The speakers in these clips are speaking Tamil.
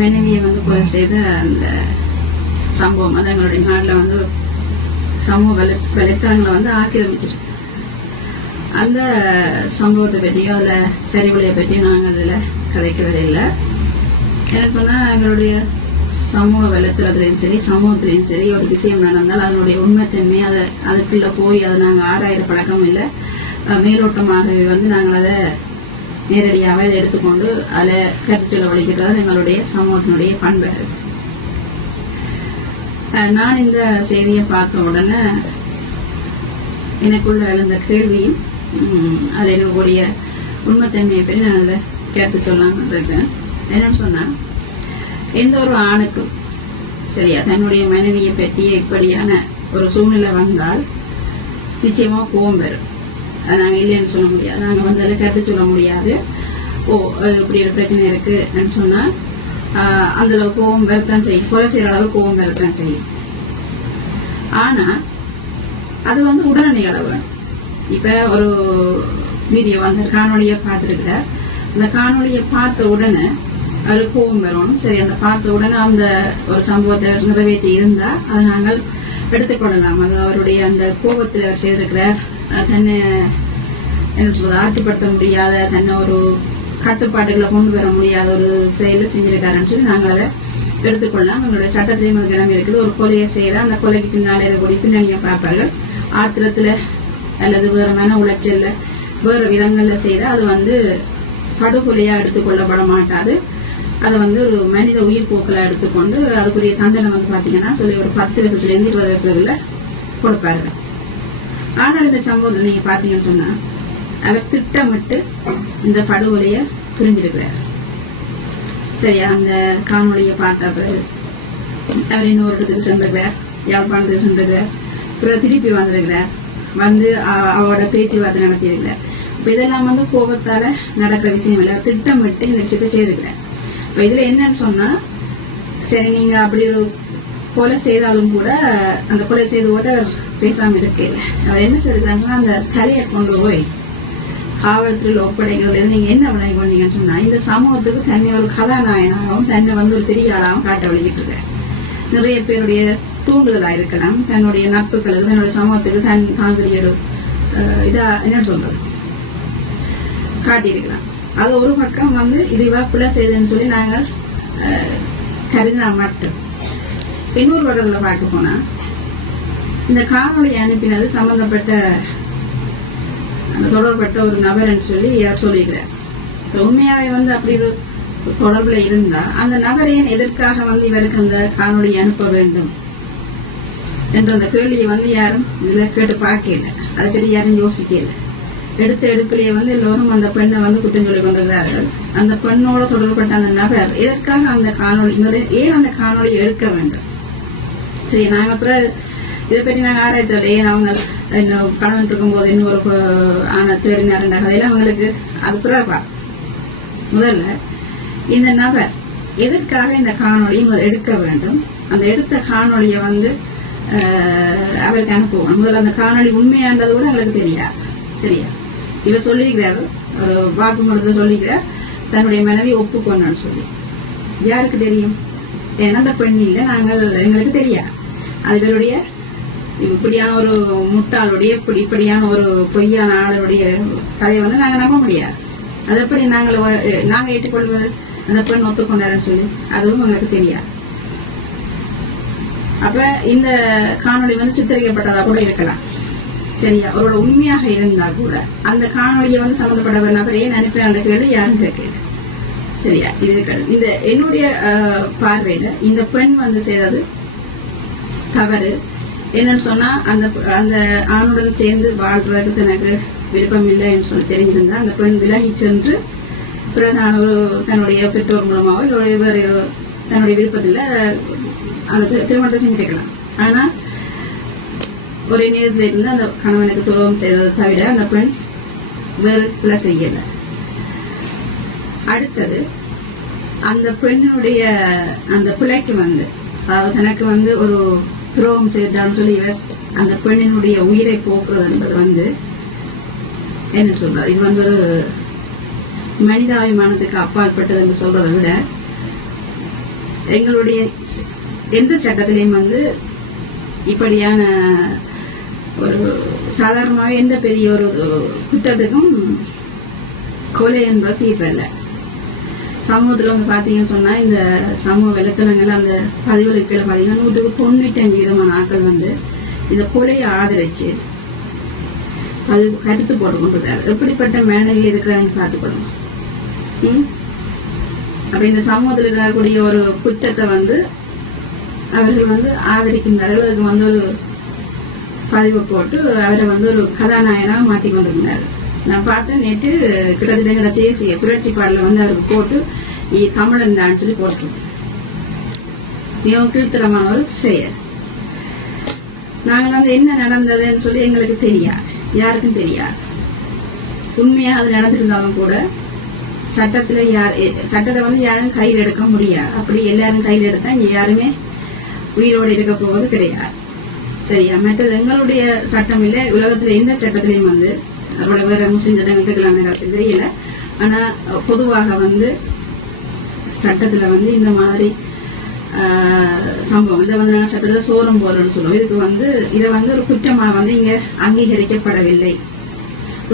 மனைவியை வந்து கொலை செய்த அந்த சம்பவம் அது எங்களுடைய நாட்டில் வந்து சமூக வலைத்தளங்களை வந்து ஆக்கிரமிச்சிருக்கு. அந்த சம்பவத்தை பற்றியும் அதில் சரிவுளையை பற்றியும் நாங்கள் அதில் கதைக்கவே இல்லை. என்ன சொன்னால் எங்களுடைய சமூக வலைத்தளத்திலையும் சரி சமூகத்திலையும் சரி ஒரு விஷயம் நடந்தால் அதனுடைய உண்மைத்தன்மை அதுக்குள்ள போய் அதை நாங்கள் ஆராயிற பழக்கம் இல்லை. மேலோட்டமாகவே வந்து நாங்கள் அதை நேரடியாக அதை எடுத்துக்கொண்டு அதில் கருத்து செலவழிக்கிறது எங்களுடைய சமூகத்தினுடைய பண்பு. நான் இந்த செய்தியை பார்த்த உடனே எனக்குள்ள எழுந்த கேள்வியும் அதில் இருக்கக்கூடிய உண்மைத்தன்மையை பற்றி நான் அதில் கேட்டு சொல்லாமல் இருக்கேன். என்னன்னு சொன்னா, எந்த ஒரு ஆணுக்கும் சரியா தன்னுடைய மனைவியை பற்றிய இப்படியான ஒரு சூழ்நிலை வந்தால் நிச்சயமா கோபம் பெறும். அது நாங்கள் இல்லைன்னு சொல்ல முடியாது, நாங்கள் வந்து அதில் கருத்து சொல்ல முடியாது. இப்படி ஒரு பிரச்சனை இருக்குன்னு சொன்னா அந்த அளவுக்கு கோபம் பெறத்தான் செய்யும், கொலை செய்யற அளவுக்கு கோபம் பெறத்தான் செய்யும். ஆனா அது வந்து உடனடி அளவு. இப்ப ஒரு வீடியோ வந்து காணொலியை பார்த்துருக்கிற அந்த காணொலியை பார்த்த உடனே அது கோபம் வரணும். சரி, அந்த பார்த்த உடனே அந்த ஒரு சம்பவத்தை நிறைவேற்றி இருந்தா அதை நாங்கள் எடுத்துக்கொள்ளலாம். அது அவருடைய அந்த கோபத்தில் அவர் செய்திருக்கிற தன்னை என்ன சொல்றது ஆட்டுப்படுத்த முடியாத தன்னை ஒரு கட்டுப்பாட்டுகளை கொண்டு வர முடியாத ஒரு செயலை செஞ்சிருக்காருன்னு சொல்லி நாங்கள் அதை எடுத்துக்கொள்ளலாம். அவங்களுடைய சட்டத்திலையும் அது கிளம்பி இருக்குது. ஒரு கொலையை செய்த அந்த கொலைக்கு பின்னாலே இருக்கக்கூடிய பின்னணியை பார்ப்பார்கள். ஆத்திரத்துல அல்லது வேற மன உளைச்சல்ல வேறு விதங்கள்ல செய்த அது வந்து படுகொலையா எடுத்துக்கொள்ளப்பட மாட்டாது. அதை வந்து ஒரு மனித உயிர் போக்கில் எடுத்துக்கொண்டு அதுக்குரிய தண்டனை வந்து பாத்தீங்கன்னா சொல்லி ஒரு 10 வருஷத்துல 20 வருஷத்துல கொடுப்பாரு. ஆனால் இந்த சம்பவத்தில் நீங்க பாத்தீங்கன்னு சொன்னா அவர் திட்டமிட்டு இந்த படுகொலைய புரிஞ்சிருக்கிறார். சரியா, அந்த காணொலியை பார்த்த பிறகு அவர் இன்னொரு இடத்துக்கு சென்றிருக்கிறார், யாழ்ப்பாணத்துக்கு சென்றிருக்கிறார், பிறகு திருப்பி வந்திருக்கிறார், வந்து அவரோட பேச்சுவார்த்தை நடத்தியிருக்கிறார். இப்ப இதெல்லாம் வந்து கோபத்தால நடக்கிற விஷயம் இல்லை, திட்டமிட்டு இந்த விஷயத்தை செய்திருக்கிறார். இப்ப இதுல என்னன்னு சொன்னா, சரி நீங்க அப்படி ஒரு கொலை செய்தாலும் கூட அந்த கொலை செய்து கூட அவர் பேசாம இருக்கே. அவர் என்ன செய்திருக்கிறாங்கன்னா அந்த தலையை கொண்டு போய் காவல்துறையில் ஒப்படைக்கிறது. நீங்க என்ன விளங்கி கொண்டீங்கன்னு சொன்னா, இந்த சமூகத்துக்கு தன்னை ஒரு கதாநாயகனாகவும் தன்னை வந்து ஒரு பெரிய ஆளாகவும் காட்ட வழிகிட்டு இருக்க. நிறைய பேருடைய தூண்டுதலா இருக்கலாம், தன்னுடைய நட்புகளுக்கு தன்னுடைய சமூகத்துக்கு தான் பெரிய ஒரு இதா என்ன சொல்றது காட்டியிருக்கலாம். அது ஒரு பக்கம் வந்து இதுவா பிள்ளை செய்துன்னு சொல்லி நாங்கள் கருதினா மட்டும். இன்னொரு பக்கத்துல பார்க்க போனா இந்த காணொலி அனுப்பினது சம்பந்தப்பட்ட அந்த தொடர்பட்ட ஒரு நபர்ன்னு சொல்லி சொல்லிக்கிறார். உண்மையாவே வந்து அப்படி ஒரு தொடர்புல இருந்தா அந்த நபரையும் எதற்காக வந்து இவருக்கு அந்த காணொலியை அனுப்ப வேண்டும் என்ற அந்த கேள்வியை வந்து யாரும் இதுல கேட்டு பார்க்கல, அதை பற்றி யாரும் யோசிக்கல. எடுத்த எடுப்பிலேயே வந்து எல்லோரும் அந்த பெண்ணை வந்து குற்றம் சொல்லி கொண்டிருக்கிறார்கள். அந்த பெண்ணோட தொடர்பட்ட அந்த நபர் எதற்காக அந்த காணொலி ஏன் அந்த காணொலியை எடுக்க வேண்டும்? சரி, நாங்க அப்புறம் இதை பற்றி நாங்க ஆராய்த்தோம். ஏன் அவங்க கணவன் இருக்கும் போது இன்னொரு ஆன தேடினாருன்ற கதையில அவங்களுக்கு அது பிறப்பா. முதல்ல இந்த நபர் எதற்காக இந்த காணொலியை எடுக்க வேண்டும், அந்த எடுத்த காணொலியை வந்து அவருக்கு அனுப்புவோம். முதல்ல அந்த காணொலி உண்மையானது கூட எங்களுக்கு தெரியாது. சரியா, இவர் சொல்லிக்கிறாரு, ஒரு வாக்குமூலத்தை சொல்லிக்கிறார் தன்னுடைய மனைவி ஒப்புக்கொண்டான்னு சொல்லி. யாருக்கு தெரியும்? ஏன்னா அந்த பெண்ணில எங்களுக்கு தெரியாது. அது இவருடைய இப்படியான ஒரு முட்டாளுடைய இப்படியான ஒரு பொய்யான ஆளுடைய கதையை வந்து நாங்க நம்ப முடியாது. அது எப்படி நாங்க ஏற்றுக்கொள்வது? அந்த பெண் ஒத்துக்கொண்டாருன்னு சொல்லி அதுவும் எங்களுக்கு தெரியாது. அப்ப இந்த காணொலி வந்து சித்தரிக்கப்பட்டதா கூட இருக்கலாம். சரியா, அவரோட உண்மையாக இருந்தா கூட அந்த காணொலியை வந்து சம்பந்தப்பட்ட நபர் ஏன் அனுப்பினான்ற கேள்வி யாரும் கேட்கல. சரியா, இது இந்த என்னுடைய பார்வையில இந்த பெண் வந்து செய்தது தவறு. என்னன்னு சொன்னா, அந்த ஆணுடன் சேர்ந்து வாழ்றதுக்கு எனக்கு விருப்பம் இல்லைன்னு சொல்லி தெரிஞ்சிருந்தா அந்த பெண் விலகி சென்று பிறகு தன்னுடைய பெற்றோர் மூலமாவோ வேறு தன்னுடைய விருப்பத்தில் அந்த திருமணத்தை செஞ்சிருக்கலாம். ஆனா ஒரே நேரத்தில் இருந்து அந்த கணவனுக்கு துரோகம் செய்ததை தவிர அந்த பெண் வேறு பிள்ளை செய்யல. அடுத்தது அந்த பெண்ணுடைய அந்த பிள்ளைக்கு வந்து தனக்கு வந்து ஒரு துரோகம் செய்தான்னு சொல்லி இவர் அந்த பெண்ணினுடைய உயிரை போக்குறது என்பது வந்து என்ன சொல்றது, இது வந்து ஒரு மனிதாபிமானத்துக்கு அப்பாற்பட்டது என்று சொல்றதை விட எங்களுடைய எந்த சட்டத்திலையும் வந்து இப்படியான ஒரு சாதாரணமாகவே எந்த பெரிய ஒரு குற்றத்துக்கும் கொலை என்ற தீர்ப்பு இல்லை. சமூகத்துல வந்து பாத்தீங்கன்னு சொன்னா இந்த சமூக வலைத்தளங்கள் அந்த பதிவுகளுக்கு கீழே பாத்தீங்கன்னா 195% ஆட்கள் வந்து இந்த கொலையை ஆதரிச்சு அது கருத்து போட்டு கொண்டிருக்காரு. எப்படிப்பட்ட மேனரில் இருக்கிறாங்கன்னு பார்த்துக்கணும். அப்ப இந்த சமூகத்தில் இருக்கக்கூடிய ஒரு குற்றத்தை வந்து அவர்கள் வந்து ஆதரிக்கின்றார்கள். அதுக்கு வந்து ஒரு பதிவை போட்டு அவரை வந்து ஒரு கதாநாயகனாக மாற்றி கொண்டிருந்தார். நான் பார்த்தேன் நேற்று கிட்டத்தட்ட தேசிய புரட்சி பாடல வந்து அவருக்கு போட்டு தமிழன் தான் சொல்லி போட்டுருக்கோம். மிகவும் கீழ்த்தரமான ஒரு செயல். நாங்கள் வந்து என்ன நடந்ததுன்னு சொல்லி எங்களுக்கு தெரியாது, யாருக்கும் தெரியாது. உண்மையா அது நடந்திருந்தாலும் கூட சட்டத்தை வந்து யாரும் கையில் எடுக்க முடியாது. அப்படி எல்லாரும் கையில் எடுத்தா இங்க யாருமே உயிரோடு இருக்க போவது கிடையாது. சரியா? மற்றது எங்களுடைய சட்டம் இல்ல, உலகத்துல எந்த சட்டத்திலையும் வந்து அவ்வளவு வேற முஸ்லீம் சட்டம் இருக்கலாம் தெரியல. ஆனா பொதுவாக வந்து சட்டத்துல வந்து இந்த மாதிரி சம்பவம் இதை வந்து நாங்கள் சட்டத்துல சோரம் போறோம்னு சொல்லுவோம். இதுக்கு வந்து இதை வந்து ஒரு குற்றமா வந்து இங்க அங்கீகரிக்கப்படவில்லை.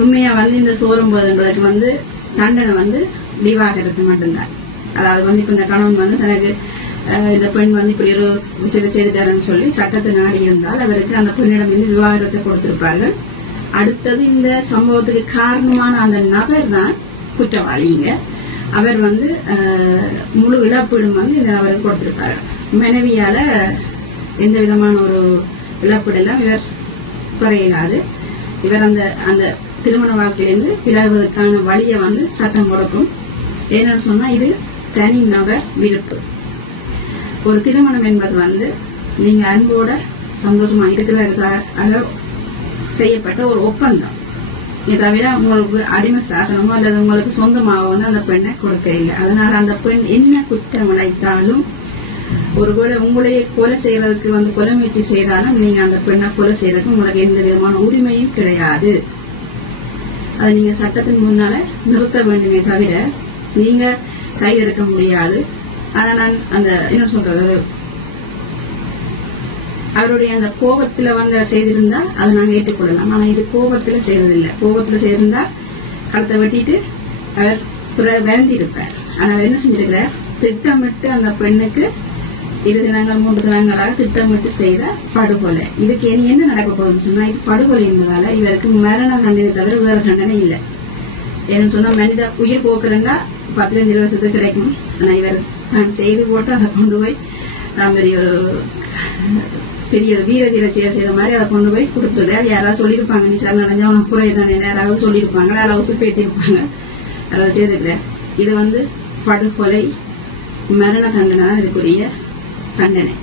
உண்மையா வந்து இந்த சோரம் போதுன்றதுக்கு வந்து தண்டனை வந்து விவாகரத்து மட்டும்தான். அதாவது வந்து இப்ப இந்த கணவன் வந்து தனக்கு இந்த பெண் வந்து இப்படி ஒரு விஷயத்தை செய்துட்டாருன்னு சொல்லி சட்டத்தை நாடி இருந்தால் அவருக்கு அந்த பெண்ணிடம் வந்து விவாகரத்தை கொடுத்திருப்பார்கள். அடுத்தது இந்த சம்பவத்துக்கு காரணமான அந்த நபர் தான் குற்றவாளிங்க. அவர் வந்து முழு இழப்பீடும் வந்து இந்த நபருக்கு கொடுத்திருப்பாரு. மனைவியால எந்த விதமான ஒரு இழப்பீடெல்லாம் இவர் குறையிலாது. இவர் அந்த திருமண வாழ்க்கையிலிருந்து விலகுவதற்கான வழியை வந்து சட்டம் கொடுக்கும். என்னன்னு சொன்னா இது தனி நபர் விருப்பு. ஒரு திருமணம் என்பது வந்து நீங்க அன்போட சந்தோஷமா இருக்கிறதுக்காக செய்யப்பட்ட ஒரு ஒப்பந்தம். இதை தவிர உங்களுக்கு அடிமை சாசனமோ அல்லது உங்களுக்கு சொந்தமாக வந்து அந்த பெண்ணை கொடுக்க இல்லை. அதனால அந்த பெண் என்ன குற்றம் அழைத்தாலும், ஒருவேளை உங்களையே கொலை செய்யறதுக்கு வந்து கொலை முயற்சி செய்தாலும் நீங்க அந்த பெண்ணை கொலை செய்யறதுக்கு உங்களுக்கு எந்த விதமான உரிமையும் கிடையாது. அதை நீங்க சட்டத்தின் முன்னால நிறுத்த வேண்டுமே தவிர நீங்க கையெடுக்க முடியாது. ஆனா நான் அந்த என்ன சொல்றது, அவருடைய அந்த கோபத்துல வந்து செய்திருந்தா அதை நாங்க ஏற்றுக்கொள்ளலாம். ஆனா இது கோபத்துல செய்யறதில்லை. கோபத்துல செய்திருந்தா கழுத்தை வெட்டிட்டு அவர் விரந்தி இருப்பார். ஆனால் என்ன செஞ்சிருக்கிறார், திட்டமிட்டு அந்த பெண்ணுக்கு 2 தினங்கள் 3 தினங்களாக திட்டமிட்டு செய்த படுகொலை. இதுக்கு இனி என்ன நடக்க போகுதுன்னு சொன்னா, இது படுகொலை என்பதால இவருக்கு மரண தண்டனை தவிர வேற தண்டனை இல்லை. ஏன்னு சொன்னா மனித உயிர் போக்குறா 15-20 வருஷத்துக்கு கிடைக்கும். ஆனா இவர் தான் செய்து போட்டு அதை கொண்டு போய் தான் பெரிய வீர தீர செயல் செய்த மாதிரி அதை கொண்டு போய் கொடுத்துட்டு யாராவது சொல்லியிருப்பாங்க, நீ சார் நடஞ்சா உனக்கு குறையதானே யாராவது சொல்லியிருப்பாங்க, யாராவது உசுப்பேற்றிருப்பாங்க, அதை செய்துக்கிற. இது வந்து படுகொலை மரண தண்டனை தான் இதுக்குரிய தண்டனை.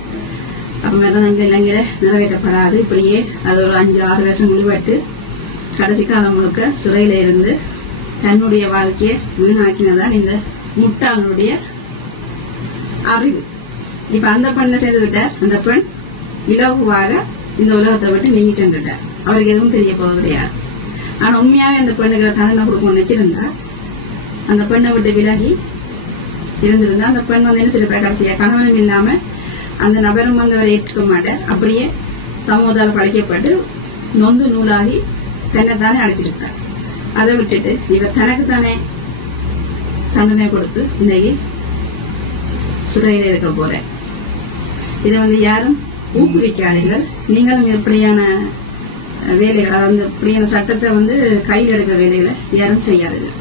அப்ப மரண தண்டனை இலங்கையில நிறைவேற்றப்படாது. இப்படியே அது ஒரு 5-6 வருஷம் முடிவெட்டு கடைசி காலம் முழுக்க சிறையில இருந்து தன்னுடைய வாழ்க்கையை வீணாக்கினதான் இந்த முட்டாளுடைய அறிவு. இப்ப அந்த பெண்ணை செய்து விட்டார். அந்த பெண் இலகுவாக இந்த உலகத்தை விட்டு நீங்கி சென்றுட்டார். அவருக்கு எதுவும் தெரிய போவது கிடையாது. ஆனா உண்மையாவே அந்த பெண்ணுக்கு தண்டனை கொடுக்கணும் நினைச்சிருந்தா அந்த பெண்ணை விட்டு விலகி இருந்திருந்தா அந்த பெண் வந்து என்ன செய்ய கடைசியா கணவனும் இல்லாம அந்த நபரும் வந்து அவரை ஏற்றுக்க மாட்டார். அப்படியே சமூகத்தால் படைக்கப்பட்டு நொந்து நூலாகி தன்னைத்தானே அழைச்சிருப்பார். அதை விட்டுட்டு இவர் தனக்கு தானே தண்டனை கொடுத்து இன்னைக்கு சிறையில் இருக்க போற. இதை வந்து யாரும் ஊக்குவிக்காதீர்கள். நீங்களும் இப்படியான வேலைகள், அதாவது இப்படியான சட்டத்தை வந்து கையில் எடுக்கிற வேலைகளை யாரும் செய்யாதீர்கள்.